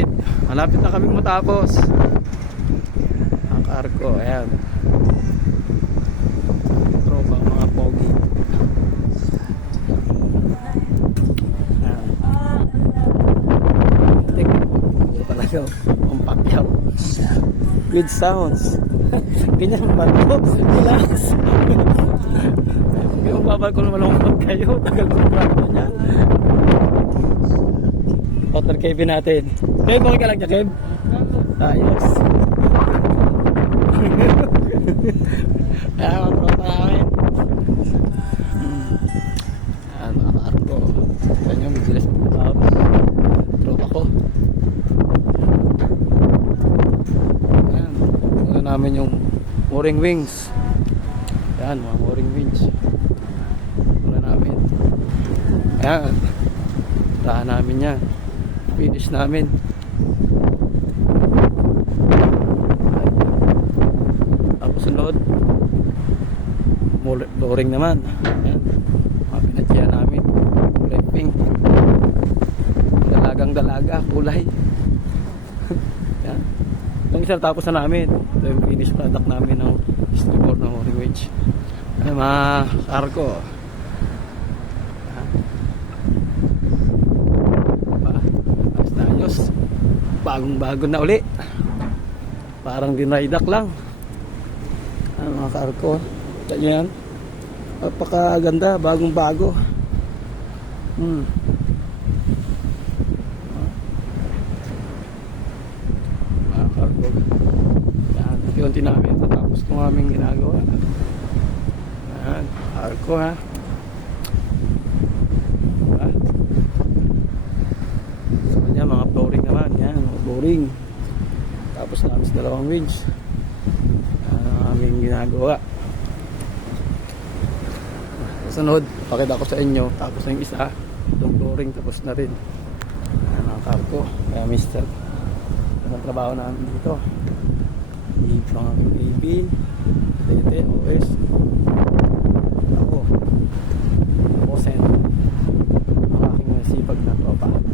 Alright, malapit na kaming matapos ang cargo. Ayan, tropa mga pogi. Ayan, puro talaga ang pakyaw. Good sounds. Ganyan ba ito? Relax. Yung babal ko naman ako kayo. Tagal ko naman ko niyan. Water cave natin. Kev, okay ka lang niya, Kev? Ayos. Ayan, mga tropa namin. Ayan, mga kaarko. Ayan yung bigilas mo tao. Tropa ko. Ayan, muna namin yung mooring wings. Ayan, mga mooring wings. Muna namin. Ayan, tahan namin yan. Finish namin. Tapos sunod mooring naman. Ayan, mga pinatya namin. Kulay pink. Dalagang dalaga, kulay. Ayan, itong isa tapos na namin. Ito yung finish product namin ng storyboard ng mooring winch. Ayan, mga cargo. Bagong-bago na uli. Parang dinaydak lang. Mga karko. Kita nyo yan. Napakaganda. Bagong-bago. Mga karko. Yan. Yunti namin. Tapos kung aming ginagawa. Yan. Karko ha. Mga flooring naman, yan, mga boring. Tapos namin sa dalawang winch aming ginagawa. Sunod, pakita ko sa inyo. Tapos na yung isa, itong flooring tapos na rin. Ayan, mga cargo. Kaya mister, ang trabaho namin dito. Mga AB, TT, OS, ako, Bosen, ang aking sipag na tropa.